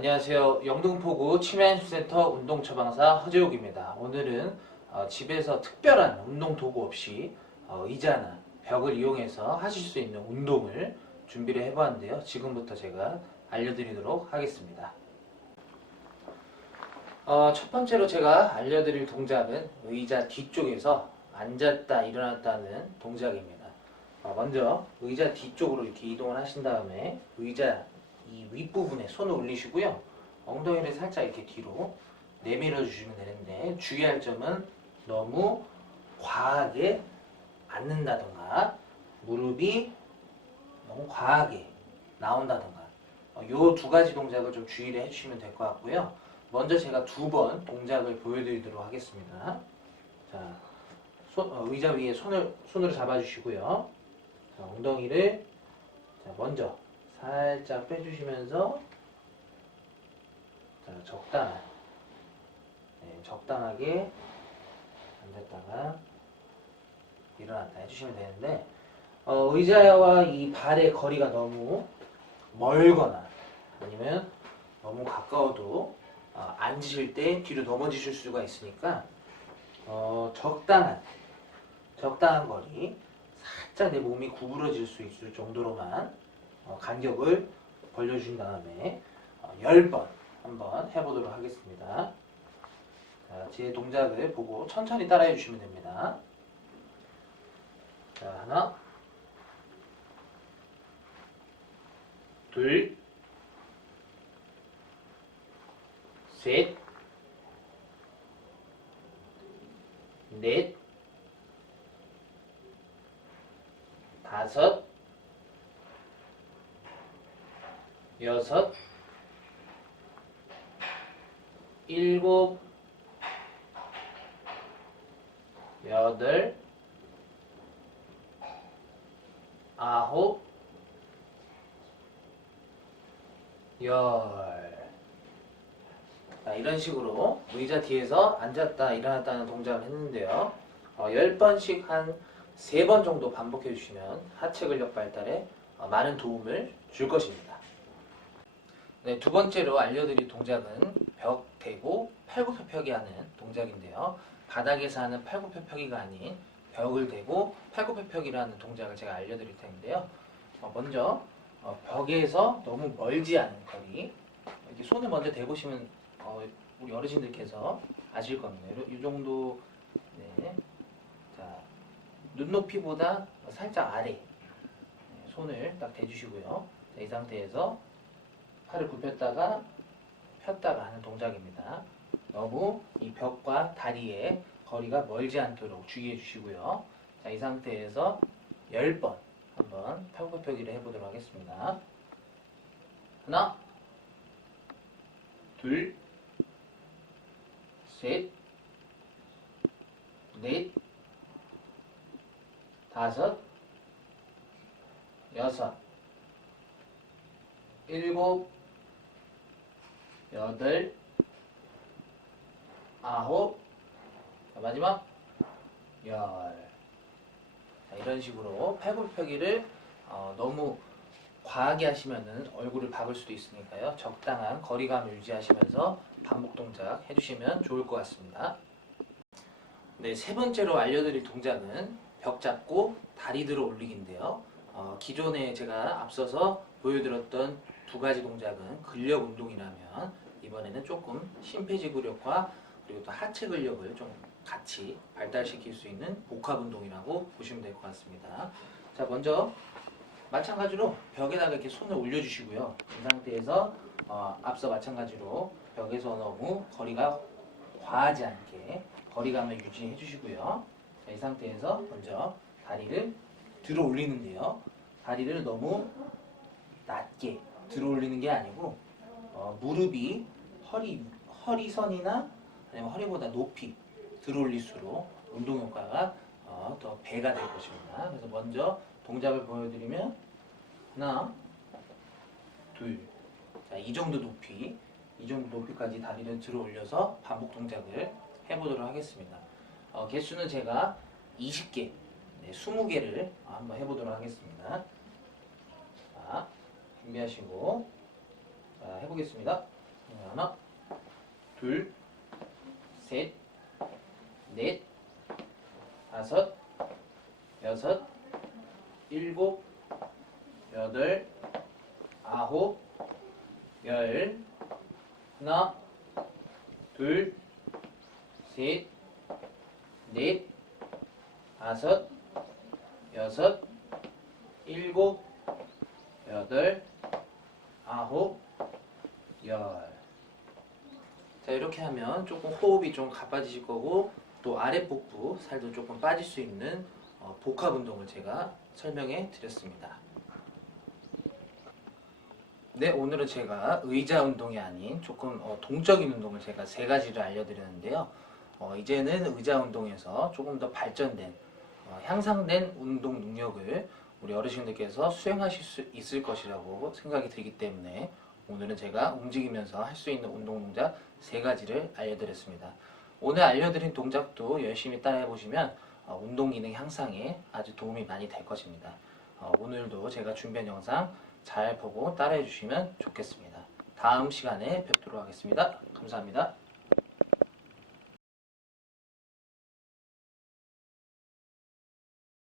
안녕하세요. 영등포구 치매연수센터 운동처방사 허재욱입니다. 오늘은 어, 집에서 특별한 운동 도구 없이 어, 의자나 벽을 이용해서 하실 수 있는 운동을 준비를 해보았는데요. 지금부터 제가 알려드리도록 하겠습니다. 어, 첫 번째로 제가 알려드릴 동작은 의자 뒤쪽에서 앉았다 일어났다는 동작입니다. 어, 먼저 의자 뒤쪽으로 이렇게 이동을 하신 다음에 의자 이 윗부분에 손을 올리시고요. 엉덩이를 살짝 이렇게 뒤로 내밀어 주시면 되는데 주의할 점은 너무 과하게 앉는다던가 무릎이 너무 과하게 나온다던가 이두 가지 동작을 좀 주의를 해주시면 될 것 같고요. 먼저 제가 두 번 동작을 보여드리도록 하겠습니다. 자, 손- 어, 의자 위에 손을 손으로 잡아주시고요. 자, 엉덩이를 자, 먼저 살짝 빼주시면서 자, 적당한 네, 적당하게 앉았다가 일어났다 해주시면 되는데 어, 의자와 이 발의 거리가 너무 멀거나 아니면 너무 가까워도 어, 앉으실 때 뒤로 넘어지실 수가 있으니까 어, 적당한 적당한 거리 살짝 내 몸이 구부러질 수 있을 정도로만 어, 간격을 벌려준 다음에 어, 10번 한번 해보도록 하겠습니다. 자, 제 동작을 보고 천천히 따라해 주시면 됩니다. 자, 하나, 둘, 셋, 넷, 다섯, 여섯, 일곱, 여덟, 아홉, 열. 자, 이런 식으로 의자 뒤에서 앉았다 일어났다는 동작을 했는데요. 어, 10번씩 한 3번 정도 반복해 주시면 하체 근력 발달에 어, 많은 도움을 줄 것입니다. 네, 두 번째로 알려드릴 동작은 벽 대고 팔굽혀펴기 하는 동작인데요. 바닥에서 하는 팔굽혀펴기가 아닌 벽을 대고 팔굽혀펴기라는 동작을 제가 알려드릴 텐데요. 어, 먼저 어, 벽에서 너무 멀지 않은 거리 이렇게 손을 먼저 대보시면 어, 우리 어르신들께서 아실 겁니다. 이, 이 정도 네. 자, 눈높이보다 살짝 아래 네, 손을 딱 대주시고요. 자, 이 상태에서 팔을 굽혔다가 폈다가 하는 동작입니다. 너무 이 벽과 다리의 거리가 멀지 않도록 주의해 주시고요. 자, 이 상태에서 10번 한번 팔굽혀펴기를 해보도록 하겠습니다. 하나, 둘, 셋, 넷, 다섯, 여섯, 일곱, 여덟, 아홉, 자, 마지막 열. 자, 이런 식으로 팔굽혀펴기를 어, 너무 과하게 하시면은 얼굴을 박을 수도 있으니까요. 적당한 거리감을 유지하시면서 반복 동작 해주시면 좋을 것 같습니다. 네, 세 번째로 알려드릴 동작은 벽 잡고 다리 들어 올리기인데요. 어, 기존에 제가 앞서서 보여드렸던 두 가지 동작은 근력 운동이라면 이번에는 조금 심폐지구력과 그리고 또 하체 근력을 좀 같이 발달시킬 수 있는 복합 운동이라고 보시면 될 것 같습니다. 자, 먼저 마찬가지로 벽에다가 이렇게 손을 올려주시고요. 이 상태에서 어, 앞서 마찬가지로 벽에서 너무 거리가 과하지 않게 거리감을 유지해 주시고요. 자, 이 상태에서 먼저 다리를 들어 올리는데요. 다리를 너무 낮게 들어 올리는 게 아니고 어, 무릎이 허리 허리선이나 아니면 허리보다 높이 들어 올릴수록 운동 효과가 어, 더 배가 될 것입니다. 그래서 먼저 동작을 보여드리면 하나, 둘, 자, 이 정도 높이, 이 정도 높이까지 다리를 들어 올려서 반복 동작을 해보도록 하겠습니다. 어, 개수는 제가 20개, 네, 20개를 한번 해보도록 하겠습니다. 자, 준비하시고 자, 해보겠습니다. 하나, 둘, 셋, 넷, 다섯, 여섯, 일곱, 여덟, 아홉, 열, 하나, 둘, 셋, 넷, 다섯, 여섯, 일곱, 여덟, 아홉, 열. 자 이렇게 하면 조금 호흡이 좀 가빠지실 거고 또 아랫복부 살도 조금 빠질 수 있는 어, 복합 운동을 제가 설명해 드렸습니다. 네 오늘은 제가 의자 운동이 아닌 조금 어, 동적인 운동을 제가 세 가지를 알려드렸는데요. 어, 이제는 의자 운동에서 조금 더 발전된 어, 향상된 운동 능력을 우리 어르신들께서 수행하실 수 있을 것이라고 생각이 들기 때문에 오늘은 제가 움직이면서 할 수 있는 운동 동작 세 가지를 알려드렸습니다. 오늘 알려드린 동작도 열심히 따라해 보시면 어, 운동 기능 향상에 아주 도움이 많이 될 것입니다. 어, 오늘도 제가 준비한 영상 잘 보고 따라해 주시면 좋겠습니다. 다음 시간에 뵙도록 하겠습니다. 감사합니다.